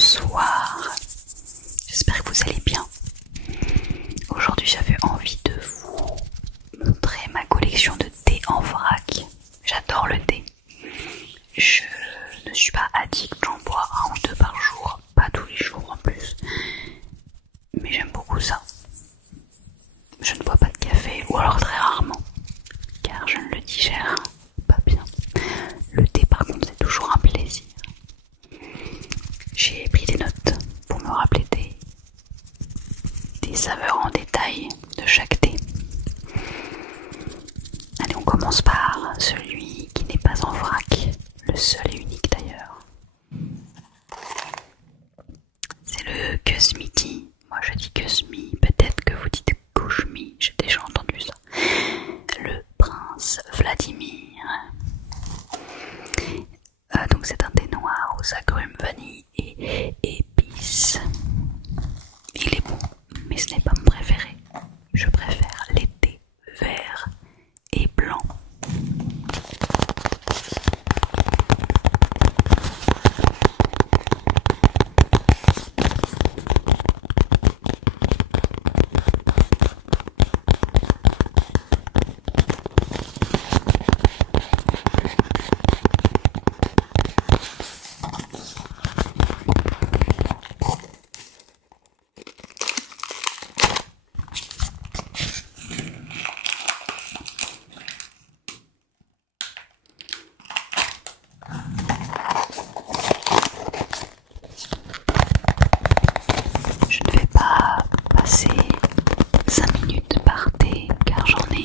bonsoir, j'espère que vous allez bien. Aujourd'hui j'avais envie de vous montrer ma collection de thé en vrac. J'adore le thé. Je ne suis pas addict, j'en bois 1 ou 2 par jour, pas tous les jours en plus. Mais j'aime beaucoup ça. Je ne bois pas de café, ou alors très rarement, car je ne le digère pas bien. Le thé par contre c'est toujours un plaisir. J'ai pris des notes pour me rappeler des saveurs en détail de chaque thé. Allez, on commence par celui qui n'est pas en vrac, le seul et unique d'ailleurs. C'est le Kusmiti. Moi je dis Kusmi, peut-être que vous dites Kushmi, j'ai déjà entendu ça. Le prince Vladimir. Donc c'est un thé noir aux agrumes, vanille et épices. Il est bon, mais ce n'est pas mon préféré. Je préfère les thés verts et blancs. Je ne vais pas passer 5 minutes par thé car j'en ai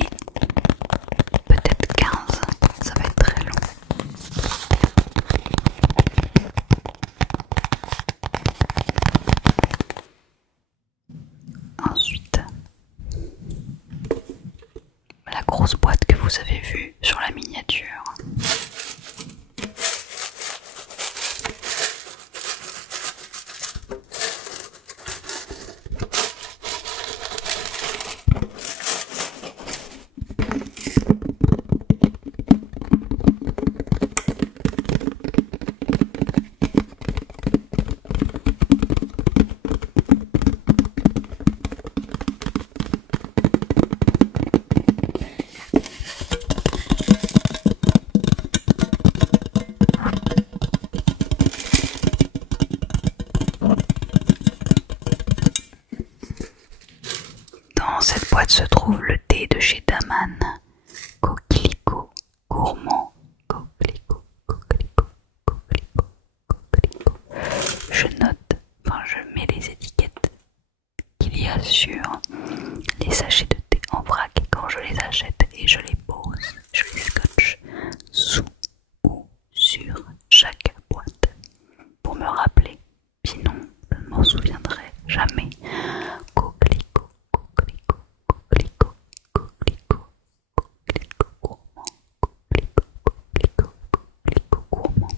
peut-être 15, ça va être très long. Ensuite, la grosse boîte que vous avez vue sur la miniature. Dans cette boîte se trouve le thé de chez Daman, Coquelicot gourmand, coquelicot, coquelicot, coquelicot, coquelicot. Je mets les étiquettes qu'il y a sur les sachets de thé en vrac quand je les achète et je les pose, je les scotche sous ou sur chaque boîte pour me rappeler, sinon je ne m'en souviendrai jamais. Coquelicot, coquelicot, coquelicot, coquelicot, coquelicot gourmand, coquelicot, coquelicot, coquelicot gourmand.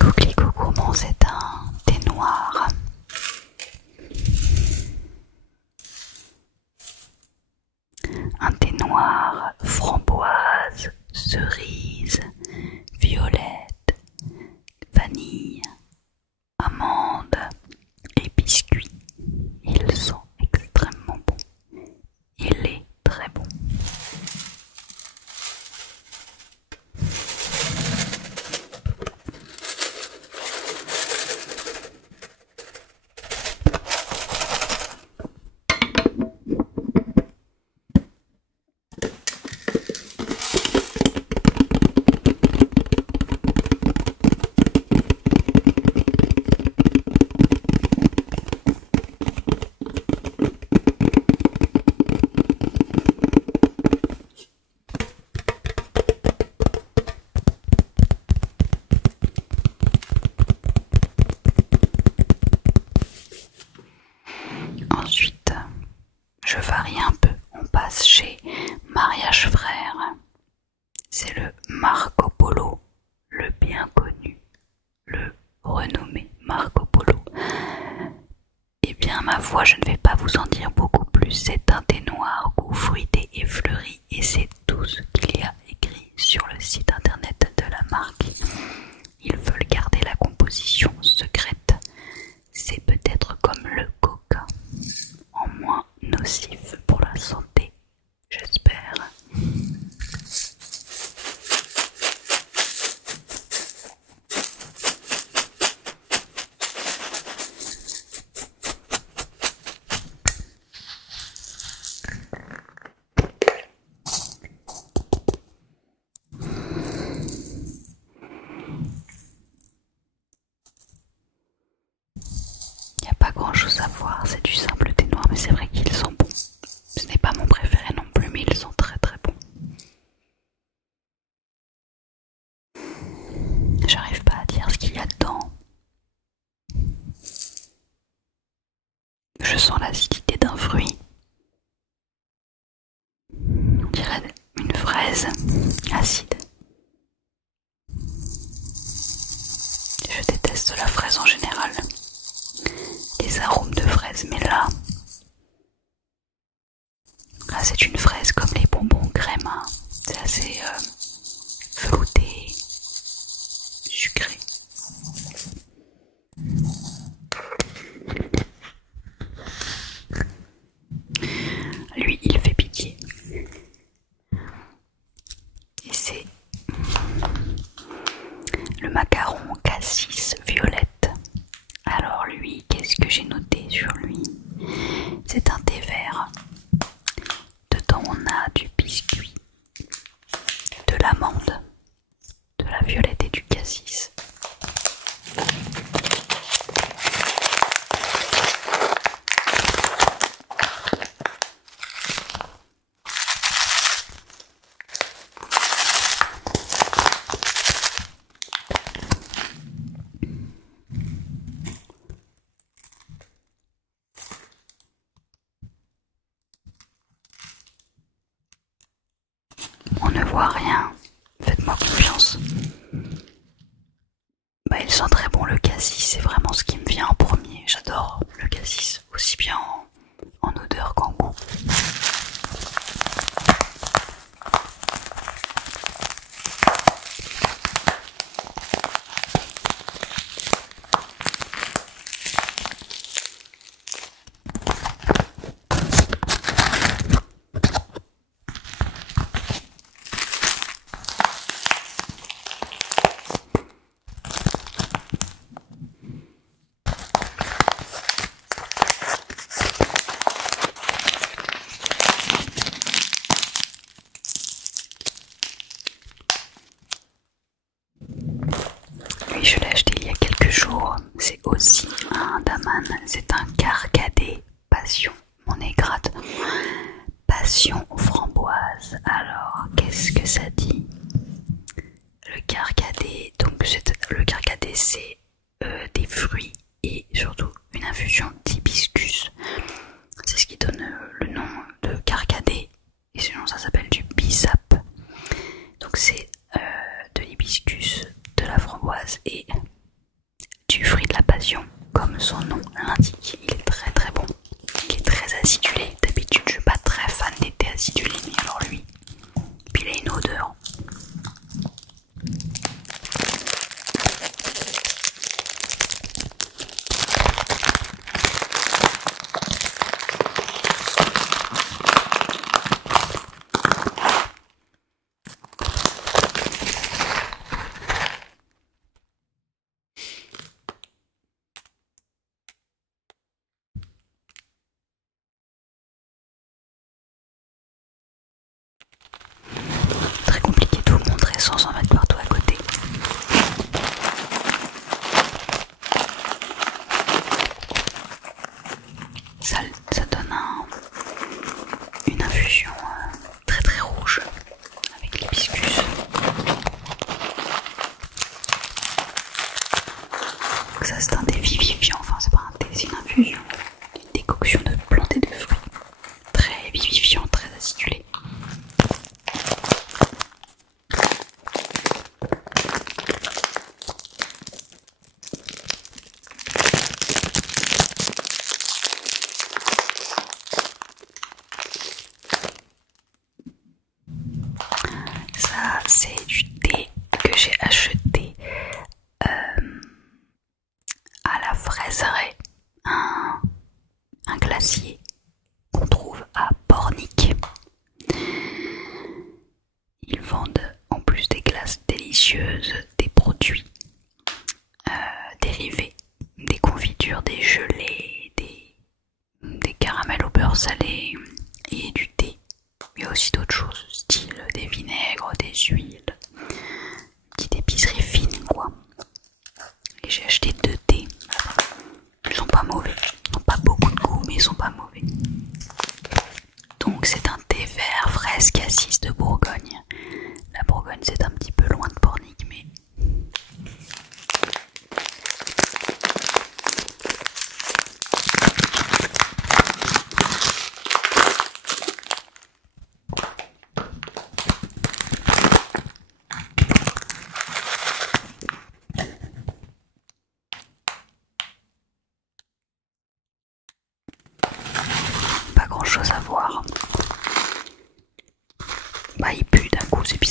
Coquelicot gourmand, c'est un thé noir. Un thé noir, framboise, cerise, violette, vanille, amande et biscuits. Ils sont extrêmement bons. Il est très bon. fraise acide. Je déteste la fraise en général, les arômes de fraise, mais là c'est une fraise comme les bonbons crème, hein. C'est assez velouté, sucré. Lui, il fait pitié. Et c'est le macaron cassis violette. Alors lui, qu'est-ce que j'ai noté sur lui? C'est un thé vert. Dedans on a du biscuit, de l'amande, de la violette et du cassis. On ne voit rien, faites-moi confiance. Il sent très bon le cassis, c'est vraiment ce qui me vient en premier. J'adore le cassis, aussi bien en odeur qu'en goût. Lui, je l'ai acheté il y a quelques jours. C'est aussi un Daman. C'est un Carcadet Passion. On est gratte. Passion framboise. Alors, qu'est-ce que ça dit? Le Carcadet. Donc, le Carcadet, c'est des fruits et surtout une infusion d'hibiscus. C'est ce qui donne le nom de Carcadet. Et sinon, ça s'appelle du bissap. Donc, c'est de l'hibiscus, de la framboise et du fruit de la passion, comme son nom l'indique. Il est très très bon, il est très acidulé. D'habitude je suis pas très fan des thés acidulés, mais alors lui, puis il a une odeur. Très compliqué de vous montrer sans en mettre partout à côté. Ça donne une infusion très très rouge avec l'hibiscus. Donc ça c'est un thé vivifiant, enfin c'est pas un thé, c'est une infusion, une décoction de plantes et de fruits. Très vivifiant, très acidulé. Ça c'est du thé que j'ai acheté à la fraiserie, un glacier qu'on trouve à Pornic. Ils vendent en plus des glaces délicieuses, des produits dérivés, des confitures, des gelées, des caramels au beurre salé et du thé. Mais aussi d'autres choses, style des vinaigres, des huiles, petite épicerie fine quoi. Et j'ai acheté 2 thés. Ils sont pas mauvais, ils n'ont pas beaucoup de goût mais ils sont pas mauvais. Donc c'est un thé vert fraise cassis de Bourgogne. La Bourgogne c'est un petit peu loin de Pornic mais...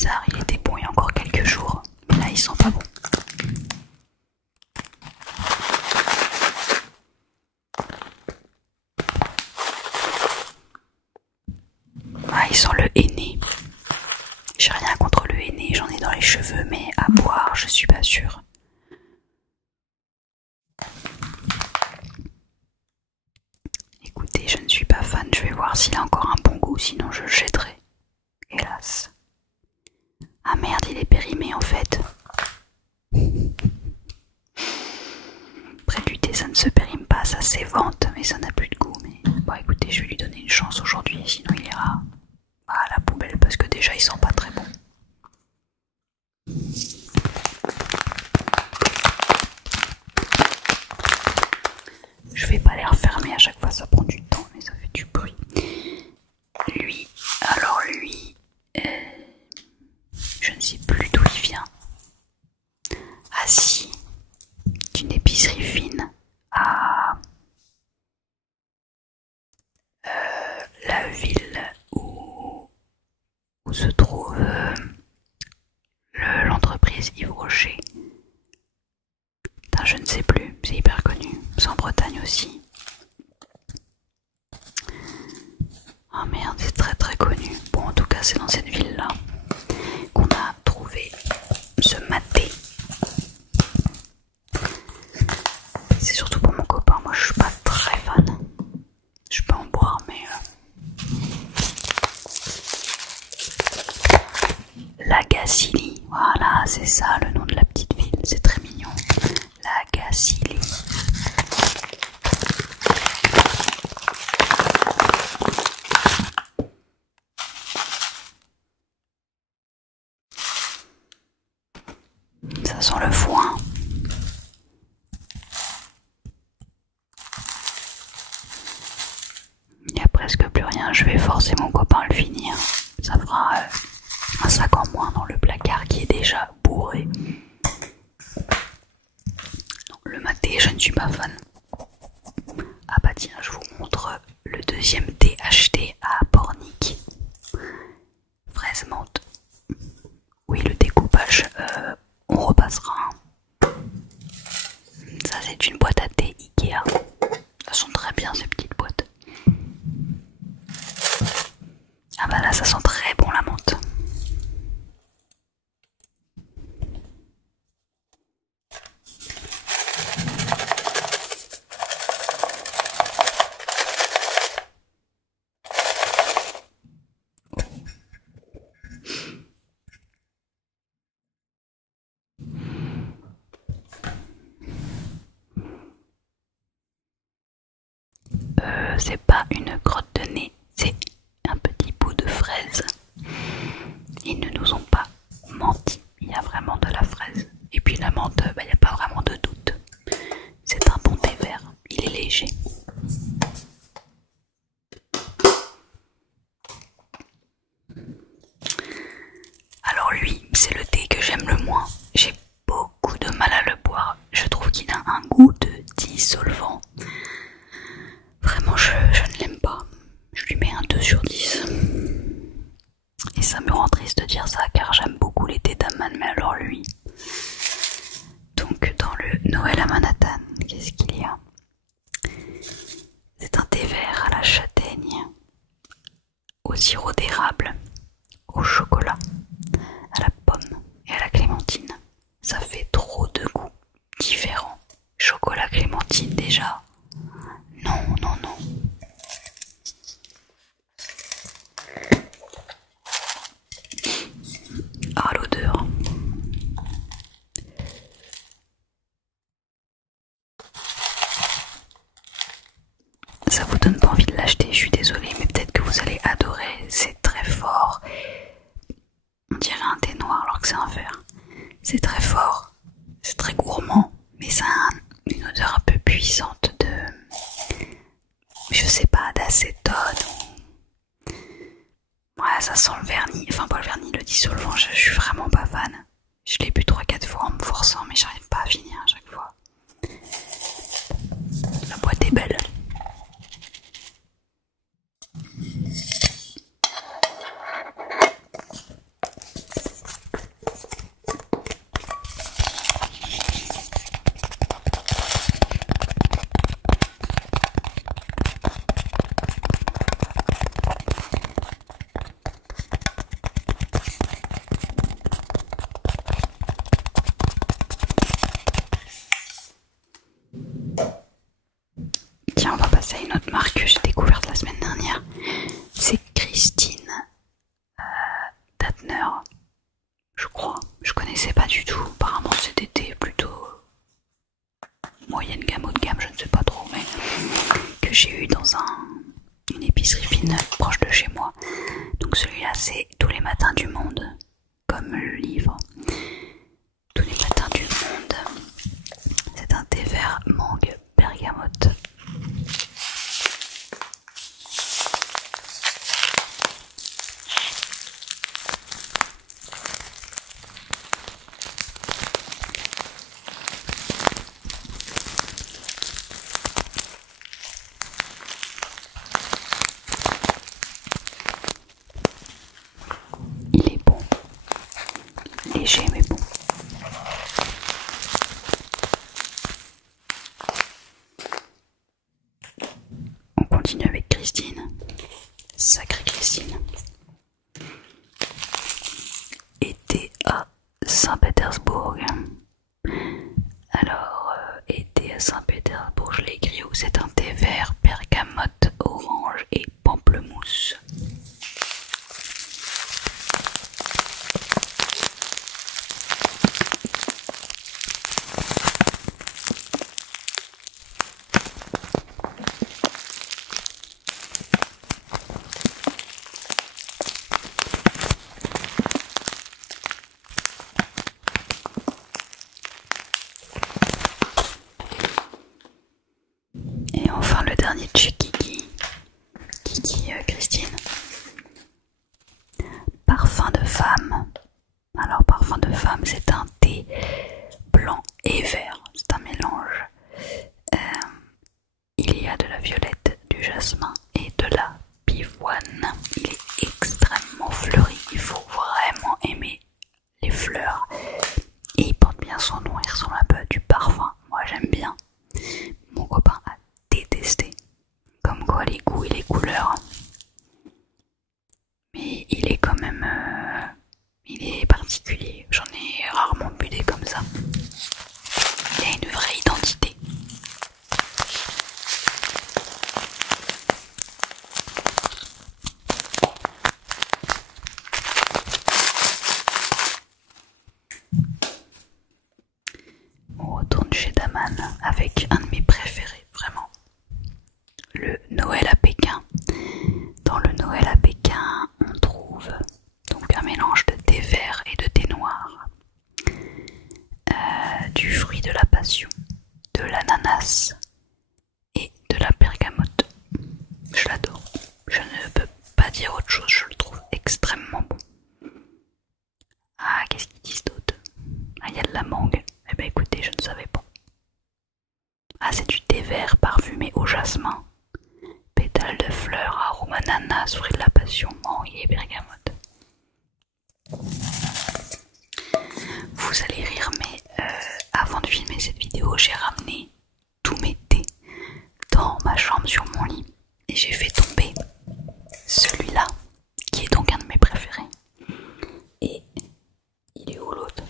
bizarre, il était bon il y a encore quelques jours, mais là il sent pas bon. Ah, il sent le henné. J'ai rien contre le henné, j'en ai dans les cheveux, mais à boire, je suis pas sûre. Écoutez, je ne suis pas fan, je vais voir s'il a encore un bon goût, sinon je le jetterai. Hélas. Ah merde, il est périmé en fait. Après du thé, ça ne se périme pas, ça s'évente, mais ça n'a plus de goût. Mais bon, écoutez, je vais lui donner une chance aujourd'hui, sinon il ira à la poubelle parce que déjà il sent pas très bon. Je vais pas les refermer à chaque fois, ça prend du temps, mais ça fait du bruit. Lui, je ne sais plus d'où il vient. Ah si, d'une épicerie fine à la ville où se trouve l'entreprise Yves Rocher. Putain, je ne sais plus, c'est hyper connu, c'est en Bretagne aussi. Oh merde, c'est très très connu. Bon, en tout cas, c'est dans cette ville-là qu'on a trouvé ce maté. C'est surtout pour mon copain, moi je suis pas très fan. Je peux en boire, mais... La Gacilly, voilà, c'est ça le nom de la petite ville, c'est très mignon. La Gacilly. Ça sent le foin. Il n'y a presque plus rien, je vais forcer mon copain à le finir. Ça fera un sac en moins dans le placard qui est déjà bourré. Non, le maté, je ne suis pas fan. Ah bah tiens, je vous montre le deuxième thé acheté à Pornic. Fraise menthe. Oui, le découpage, on repassera. Ça, c'est une boîte à thé Ikea. Elles sont très bien ces petites boîtes. Ah bah là, ça sent très bon la menthe. C'est pas une crotte de nez, c'est un petit bout de fraise. Ils ne nous ont pas menti, il y a vraiment de la fraise. Et puis la menthe, il n'y a pas vraiment de doute. C'est un bon thé vert, il est léger. Alors lui, c'est le thé que j'aime le moins. J'ai beaucoup de mal à le boire. Je trouve qu'il a un goût de dissolvant. Vraiment, je ne l'aime pas. Je lui mets un 2 sur 10. Et ça me rend triste de dire ça car j'aime beaucoup les thés d'Aman, mais alors lui. Donc dans le Noël à Manhattan, qu'est-ce qu'il y a? C'est un thé vert à la châtaigne, au sirop d'érable, au chocolat, à la pomme et à la clémentine. Ça fait trop de goûts différents. Chocolat clémentine déjà. Non, non, non. Ah, l'odeur. Ça vous donne pas envie de l'acheter, je suis désolée, mais peut-être que vous allez adorer. C'est très fort. On dirait un thé noir alors que c'est un vert. C'est très fort, c'est très gourmand, mais ça a une odeur un peu puissante de... je sais pas, d'acétone ou... Ouais, ça sent le vernis, enfin pas le vernis, le dissolvant, je suis vraiment pas fan. Je l'ai bu 3-4 fois en me forçant, mais j'arrive pas à finir à chaque fois. La boîte est belle. j'ai eu dans une épicerie fine proche de chez moi. Donc celui-là c'est Tous les matins du monde, comme le livre. Tous les matins du monde. C'est un thé vert mangue bergamote. Il est bon, léger mais bon. On continue avec Christine. Sacrée Christine. Été à Saint-Pétersbourg. Alors, été à Saint-Pétersbourg, je l'ai écrit où c'est un thé vert, bergamote, orange et pamplemousse. Et enfin le dernier de chez Kiki Christine. Parfum de femme. Alors parfum de femme c'est un thé blanc et vert, c'est un mélange. Il y a de la violette, du jasmin et de la pivoine. Il est extrêmement fleuri, il faut vraiment aimer les fleurs. Et il porte bien son nom, il ressemble un peu à du parfum. Moi j'aime bien. Mon copain a détesté. Comme quoi les goûts et les couleurs. Mais il est quand même... il est particulier. J'en ai rarement bu des comme ça. Il a une vraie identité. On retourne chez Daman avec un de mes préférés, vraiment. Le Noël à Pékin. Dans le Noël à Pékin, on trouve donc un mélange de thé vert et de thé noir, du fruit de la passion, de l'ananas et de la bergamote. Je l'adore. Je ne peux pas dire autre chose, je le trouve extrêmement bon. Ah, qu'est-ce qu'ils disent d'autre? Ah, il y a de la mangue. Eh ben écoutez, je ne savais pas. Ah, c'est du thé vert parfumé au jasmin. Pétales de fleurs, arôme ananas, fruit de la passion, mangue et bergamote. Vous allez rire, mais avant de filmer cette vidéo, j'ai ramené tous mes thés dans ma chambre sur mon lit. Et j'ai fait tomber celui-là, qui est donc un de mes préférés. Et il est où l'autre?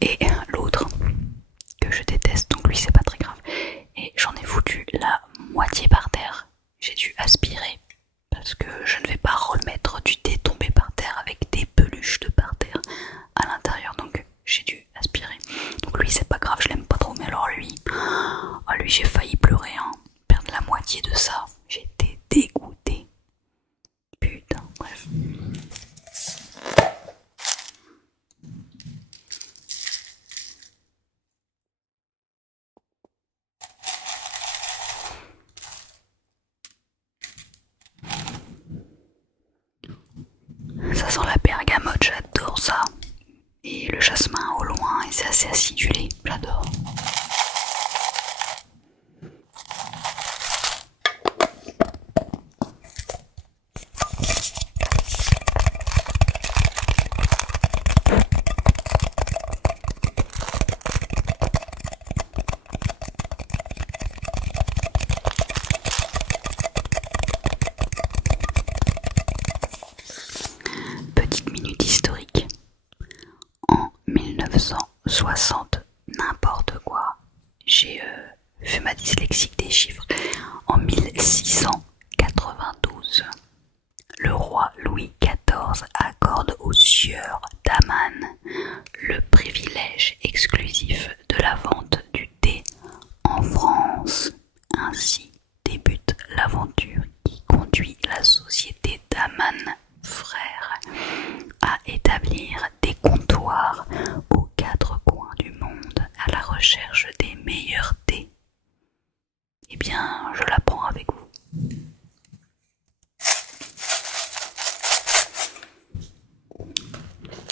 Et l'autre que je déteste, donc lui c'est pas très grave. Et j'en ai foutu la moitié par terre. J'ai dû aspirer parce que je ne vais pas remettre du thé tombé par terre avec des peluches de par terre à l'intérieur. Donc j'ai dû aspirer. Donc lui c'est pas grave, je l'aime pas trop. Mais alors lui, oh, lui j'ai failli pleurer, hein. Perdre la moitié de ça. J'étais dégoûtée. Putain, bref. Ça sent la bergamote, j'adore ça. Et le jasmin au loin, et c'est assez acidulé, j'adore. Petite minute historique. En 1960, n'importe quoi, j'ai fait ma dyslexique des chiffres. En 1692, le roi Louis XIV accorde au sieur Daman, le privilège exclusif de la vente du thé en France. Ainsi débute l'aventure qui conduit la société Daman Frères à établir des comptoirs aux quatre coins du monde à la recherche des meilleurs thés. Eh bien, je l'apprends avec vous.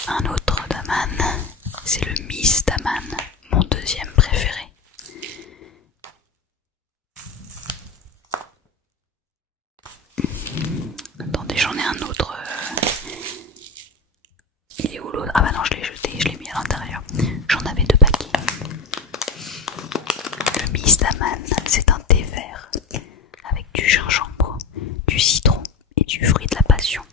Un autre Daman, c'est le Miss Daman, mon deuxième préféré. Attendez, j'en ai un autre. Il est où l'autre? Ah bah non, je l'ai jeté, je l'ai mis à l'intérieur. J'en avais 2 paquets. Le Miss Daman, c'est un thé vert avec du gingembre, du citron et du fruit de la passion.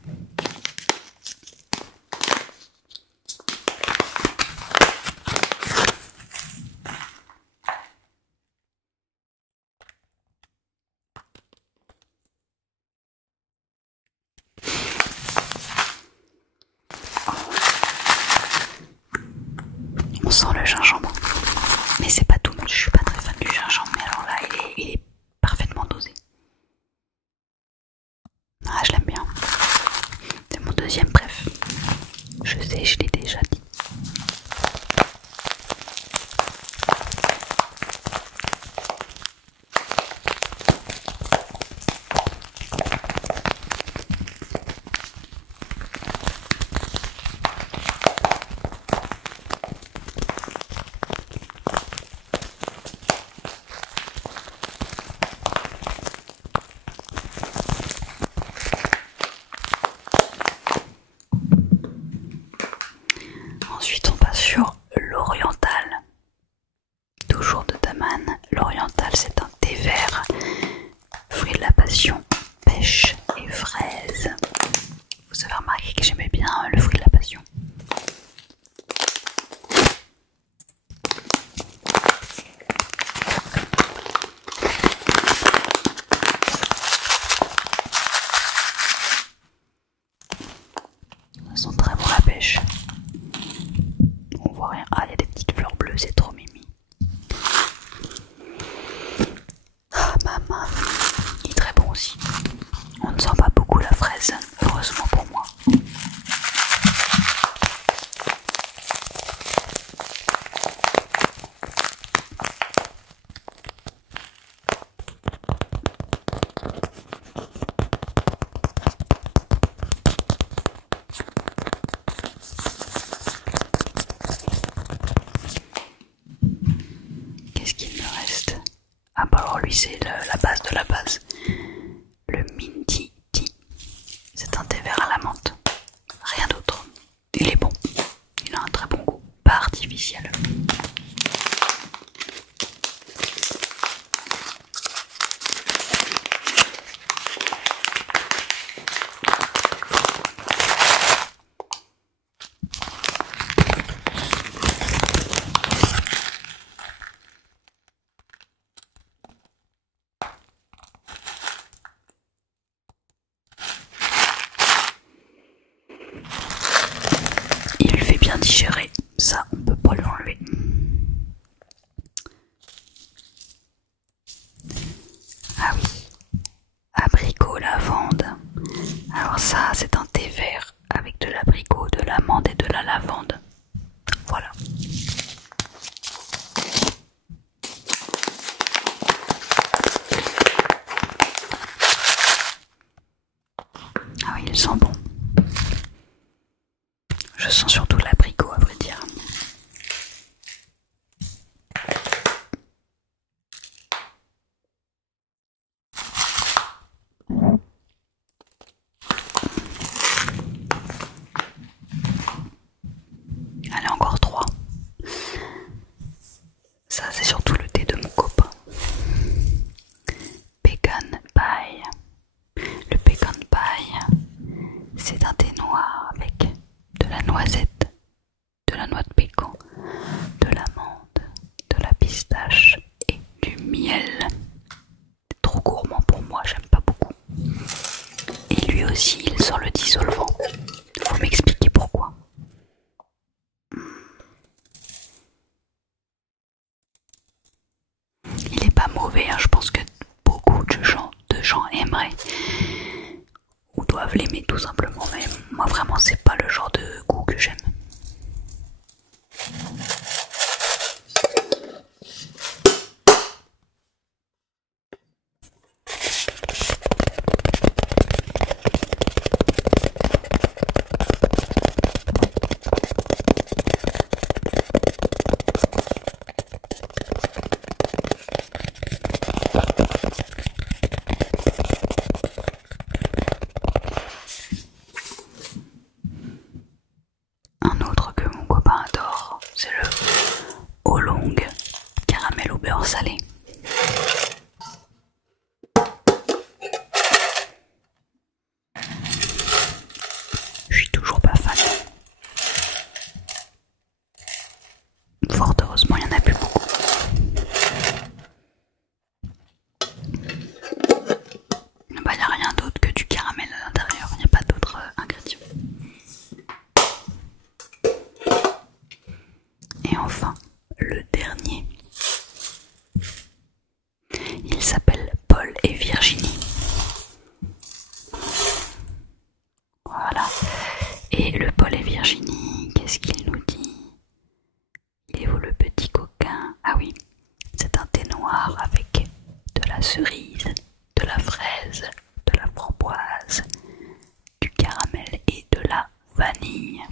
On sent le gingembre, mais c'est pas tout. Je suis pas très fan du gingembre, mais alors là, il est parfaitement dosé. Ah, je l'aime bien. C'est mon deuxième préf. Je sais, je l'ai déjà dit. Ensuite, on passe sur l'oriental. Toujours de Daman. L'oriental, c'est un thé vert, fruit de la passion, pêche et fraise. Vous avez remarqué que j'aimais bien le fruit de la passion. Ça sent très bon la pêche. On voit rien. Ah, il y a des petites fleurs bleues, c'est trop mimi. Ah, maman. Il est très bon aussi. On ne sent pas beaucoup la fraise, heureusement pour moi. Qu'est-ce qu'il me reste? Ah bah alors lui c'est la base de la base. Le Minty Tea. C'est un thé vert à la menthe. Rien d'autre. Il est bon. Il a un très bon goût. Pas artificiel. Il lui fait bien digérer. Ça, on peut pas lui enlever. Ah oui. Abricot lavande. Alors ça, c'est un thé vert avec de l'abricot, de l'amande et de la lavande. Voilà. Ah oui, il sent bon. Je sens surtout l'abricot, à vrai dire. Allez, encore 3. Ça, c'est surtout le thé de mon copain. Pecan pie. Le pecan pie, c'est un thé noir avec de la noisette, de la noix de pécan, de l'amande, de la pistache et du miel. Trop gourmand pour moi, j'aime pas beaucoup. Et lui aussi, il sort le dissolvant. Faut m'expliquer pourquoi. gens aimeraient ou doivent l'aimer tout simplement, mais moi vraiment c'est pas le genre de goût que j'aime. Un autre que mon copain adore, c'est le Oolong caramel au beurre salé. Je suis toujours pas fan. Fort heureusement, il y en a plus beaucoup. Bah, il n'y a rien d'autre que du caramel à l'intérieur, il n'y a pas d'autres ingrédients. Et enfin, le dernier. Il s'appelle Paul et Virginie. Voilà. Et le Paul et Virginie, qu'est-ce qu'il nous dit? Il est où le petit coquin? Ah oui, c'est un thé noir avec de la cerise, de la fraise, de la framboise, du caramel et de la vanille.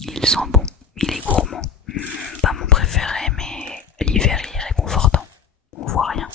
Il sent bon, il est gourmand. Pas mon préféré, mais l'hiver il est réconfortant. On voit rien.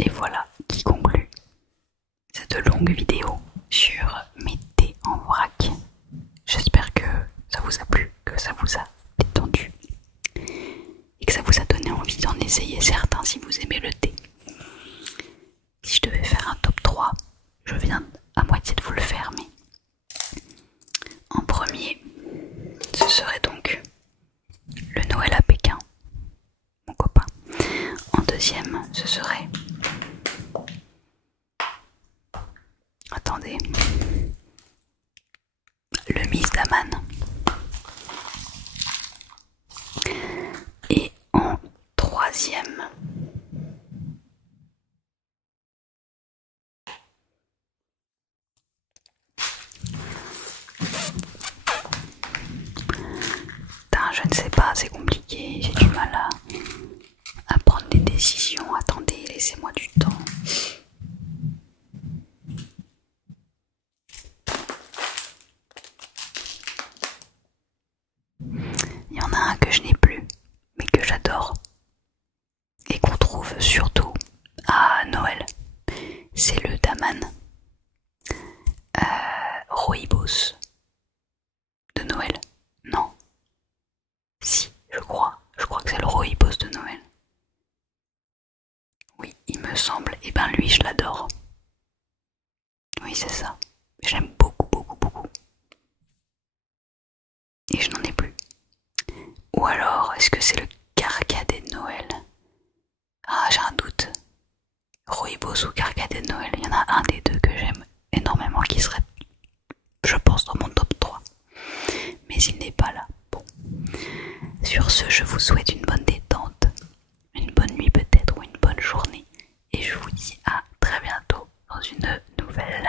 Et voilà qui conclut cette longue vidéo sur mes thés en vrac. J'espère que ça vous a plu, que ça vous a détendu et que ça vous a donné envie d'en essayer certains si vous aimez le thé. Si je devais faire un top 3, je viens à moitié de vous le faire, mais en premier, ce serait donc le Noël à Pékin, mon copain. En deuxième, ce serait... Attendez. Le Miss Daman. Et en troisième... je ne sais pas, c'est compliqué, j'ai du mal à prendre des décisions. Attendez, laissez-moi du temps. Il y en a un que je n'ai plus, mais que j'adore, et qu'on trouve surtout à Noël. C'est le Daman Rooibos de Noël. Non. Si, je crois que c'est le Rooibos de Noël. Oui, il me semble. Et ben lui, je l'adore. Oui, c'est ça. J'aime beaucoup, beaucoup, beaucoup. Et je n'en ai plus. Ou alors, est-ce que c'est le Carcadet de Noël? Ah, j'ai un doute. Rooibos ou Carcadet de Noël, il y en a un des deux que j'aime énormément qui serait, je pense, dans mon top 3. Mais il n'est pas là. Bon. Sur ce, je vous souhaite une bonne détente, une bonne nuit peut-être ou une bonne journée. Et je vous dis à très bientôt dans une nouvelle